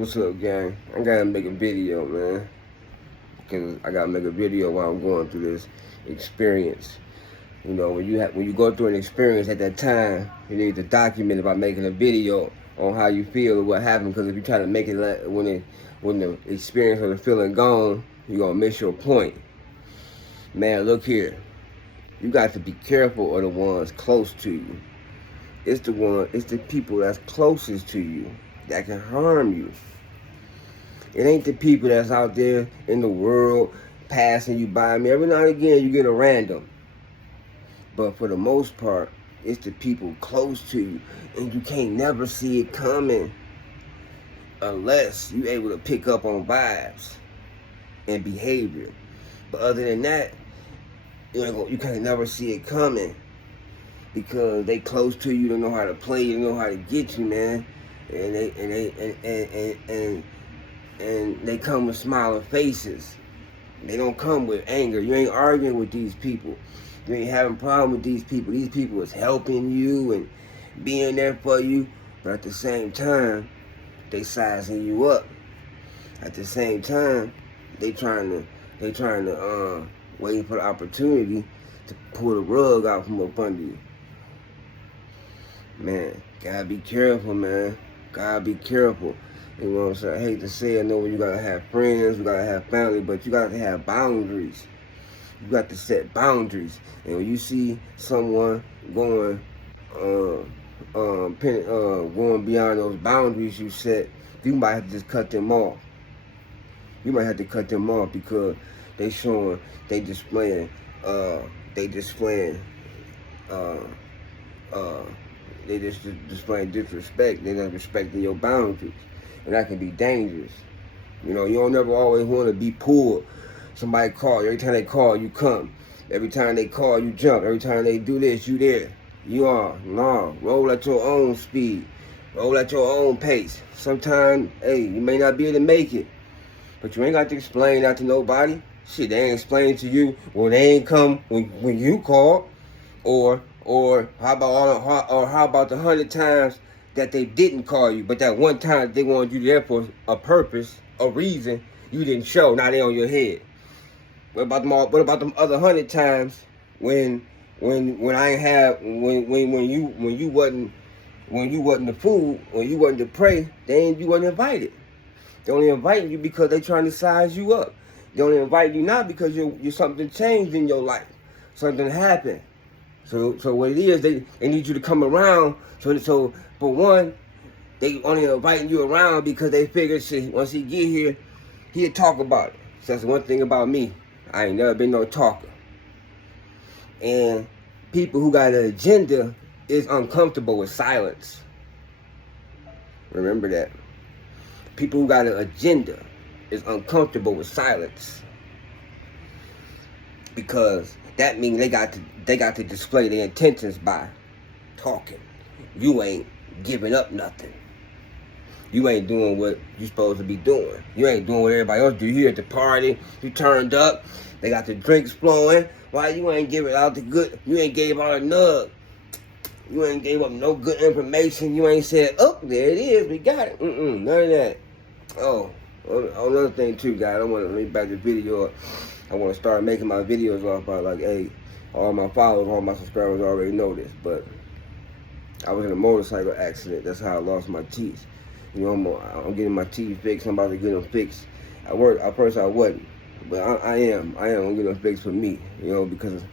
What's up, gang? I gotta make a video, man. Because I gotta make a video while I'm going through this experience. You know, when you go through an experience at that time, you need to document it by making a video on how you feel or what happened. Because if you try to make it when the experience or the feeling gone, you're gonna miss your point. Man, look here. You got to be careful of the ones close to you. It's the people that's closest to you that can harm you. It ain't the people that's out there in the world passing you by. I mean, every now and again you get a random. But for the most part, it's the people close to you. And you can't never see it coming unless you're able to pick up on vibes and behavior. But other than that, you can't never see it coming. Because they close to you, they know how to play, they know how to get you, man. And they come with smiling faces. They don't come with anger. You ain't arguing with these people. You ain't having a problem with these people. These people is helping you and being there for you. But at the same time, they sizing you up. At the same time, they trying to waiting for the opportunity to pull the rug out from up under you. Man, gotta be careful, man. Gotta be careful. You know what I'm saying? I hate to say it, I know you gotta have friends, you gotta have family, but you gotta have boundaries. You got to set boundaries. And when you see someone going beyond those boundaries you set, you might have to just cut them off. You might have to cut them off because they displaying disrespect. They're not respecting your boundaries, and that can be dangerous. You know, you don't never always want to be pulled. Somebody call you. Every time they call, you come. Every time they call, you jump. Every time they do this, you there. You are. No. Roll at your own speed. Roll at your own pace. Sometimes, hey, you may not be able to make it, but you ain't got to explain that to nobody. Shit, they ain't explaining to you. Well, they ain't come when you call. Or how about the 100 times that they didn't call you, but that one time they wanted you there for a purpose, a reason, you didn't show. Now they on your head. What about them other 100 times when I ain't have when you wasn't the fool, when you wasn't the prey, you wasn't invited. They only inviting you because they trying to size you up. They only invite you not because you're something changed in your life, something happened. So what it is, they need you to come around. So for one, they only inviting you around because they figure, shit, once he get here, he'll talk about it. So that's one thing about me. I ain't never been no talker. And people who got an agenda is uncomfortable with silence. Remember that. People who got an agenda is uncomfortable with silence. Because that means they got to display their intentions by talking. You ain't giving up nothing. You ain't doing what you supposed to be doing. You ain't doing what everybody else do. You at the party, you turned up, they got the drinks flowing. Why you ain't giving out the good? You ain't gave out a nug. You ain't gave up no good information. You ain't said, oh, there it is, we got it. None of that. Oh, another thing too, guys. I want to make back the video. I want to start making my videos off by like, hey, all my followers, all my subscribers already know this, but I was in a motorcycle accident. That's how I lost my teeth. You know, I'm getting my teeth fixed. I'm about to get them fixed. At first I wasn't, but I am gonna get them fixed for me. You know, because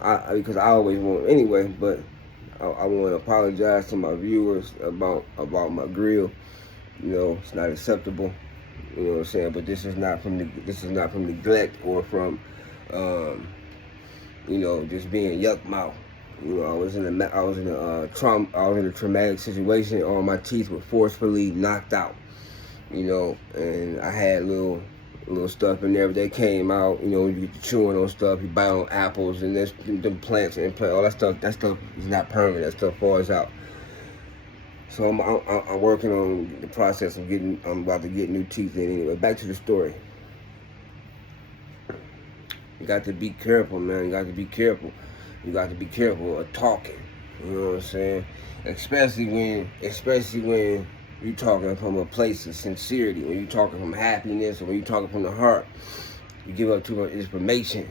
I always want anyway. But I want to apologize to my viewers about my grill. You know, it's not acceptable. You know what I'm saying? But this is not from neglect or from you know, just being yuck mouth. You know, I was in a traumatic situation. All my teeth were forcefully knocked out. You know, and I had little stuff in there. But they came out. You know, you get to chewing on stuff. You bite on apples and them plants and all that stuff. That stuff is not permanent. That stuff falls out. So I'm working on the process of I'm about to get new teeth in anyway. Back to the story. You got to be careful, man. You got to be careful. You got to be careful of talking. You know what I'm saying? Especially when you talking from a place of sincerity, when you talking from happiness, or when you talking from the heart, you give up too much information.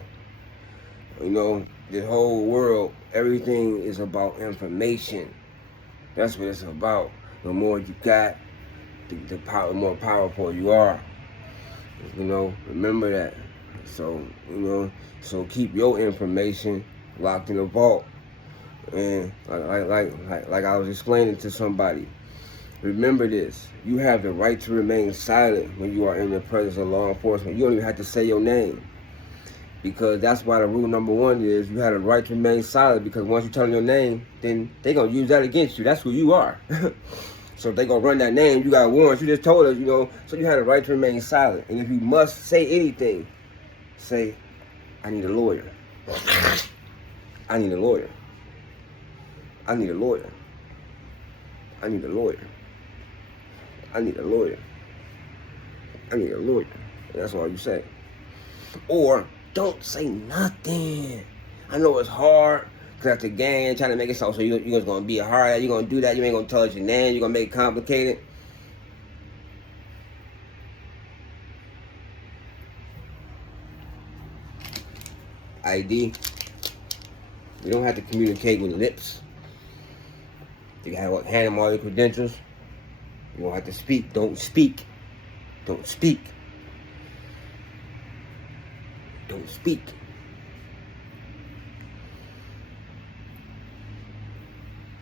You know, the whole world, everything is about information. That's what it's about. The more you got, the more powerful you are. You know, remember that. So, you know, so keep your information locked in a vault. And like I was explaining to somebody, remember this. You have the right to remain silent when you are in the presence of law enforcement. You don't even have to say your name. Because that's why the rule number one is you have the right to remain silent, because once you tell them your name, then they're going to use that against you. That's who you are. So if they're going to run that name, you got warrants. You just told us, you know, so you have the right to remain silent. And if you must say anything, say, I need a lawyer. I need a lawyer. I need a lawyer. I need a lawyer. I need a lawyer. I need a lawyer. And that's all you say. Or don't say nothing. I know it's hard, because that's the gang trying to make it so you're just going to be a hard, you're going to do that, you ain't going to tell us your name, you're going to make it complicated. ID. You don't have to communicate with lips. You gotta hand them all your credentials. You don't have to speak. Don't speak. Don't speak. Don't speak.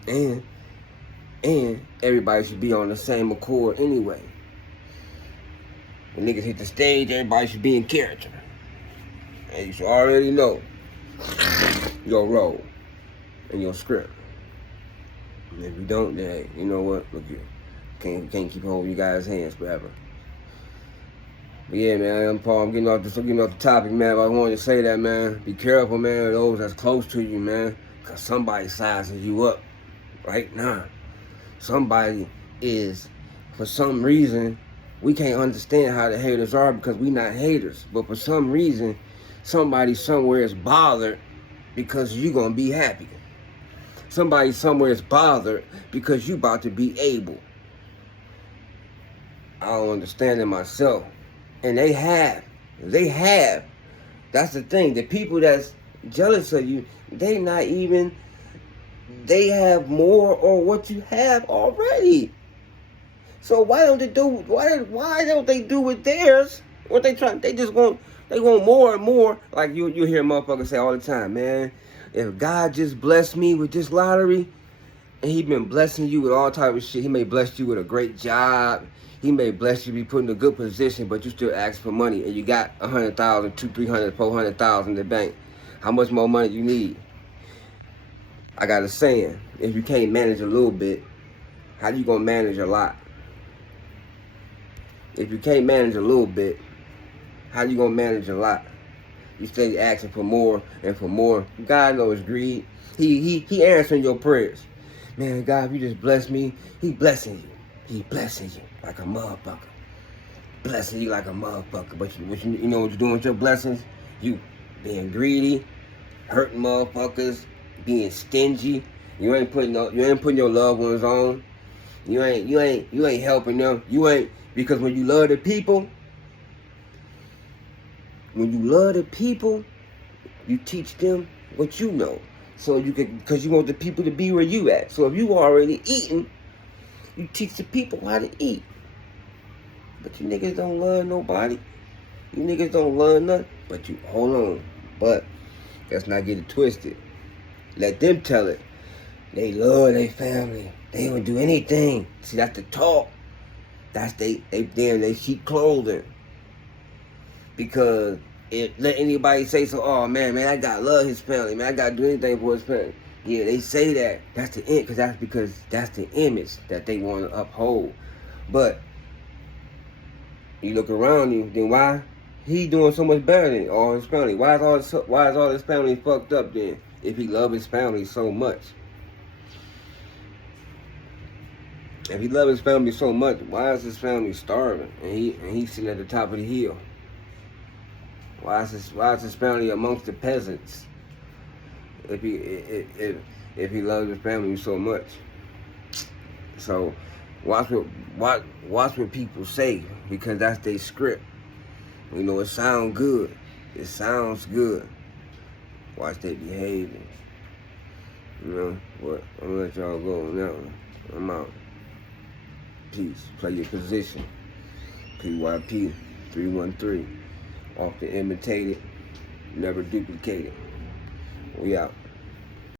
And everybody should be on the same accord anyway. When niggas hit the stage, everybody should be in character. And you should already know your role and your script. And if you don't, then hey, you know what? Look here. Can't keep holding you guys' hands forever. But yeah, man, I'm Paul. I'm getting off the topic, man. But I wanted to say that, man. Be careful, man, of those that's close to you, man. Because somebody sizes you up right now. Somebody is, for some reason, we can't understand how the haters are because we not haters. But for some reason, somebody somewhere is bothered because you going to be happy. Somebody somewhere is bothered because you about to be able. I don't understand it myself. And they have. That's the thing. The people that's jealous of you, they have more or what you have already. So why don't they do with theirs? What they want more and more. Like you hear motherfuckers say all the time, man, if God just blessed me with this lottery, and he been blessing you with all type of shit, he may bless you with a great job, he may bless you to be put in a good position, but you still ask for money, and you got 100,000, 200,000, 300,000, 400,000 in the bank. How much more money you need? I got a saying, if you can't manage a little bit, how you gonna manage a lot? If you can't manage a little bit, how you gonna manage a lot? You steady asking for more and for more. God knows greed. He answering your prayers. Man, God, if you just bless me, he blessing you. He blessing you like a motherfucker. Blessing you like a motherfucker. But you know what you're doing with your blessings? You being greedy, hurting motherfuckers, being stingy. You ain't putting your loved ones on. You ain't helping them. Because when you love the people, you teach them what you know. So because you want the people to be where you at. So if you already eating, you teach the people how to eat. But you niggas don't love nobody. You niggas don't love nothing. But you, hold on. But let's not get it twisted. Let them tell it. They love their family. They would do anything. See, that's the talk. That's they sheep clothing. Because let anybody say so, oh man, I gotta love his family, man, I gotta do anything for his family. Yeah, they say that. That's the end, because that's the image that they want to uphold. But you look around you, then why he doing so much better than all his family? Why is all his family fucked up then? If he loves his family so much. If he loves his family so much, why is his family starving and he's sitting at the top of the hill? Why is his family amongst the peasants? If he loves his family so much. So Watch what people say, because that's their script. You know, it sounds good. It sounds good. Watch their behavior. You know what? I'm gonna let y'all go on that one. I'm out. Peace. Play your position. PYP 313. Often imitated, never duplicated. We out.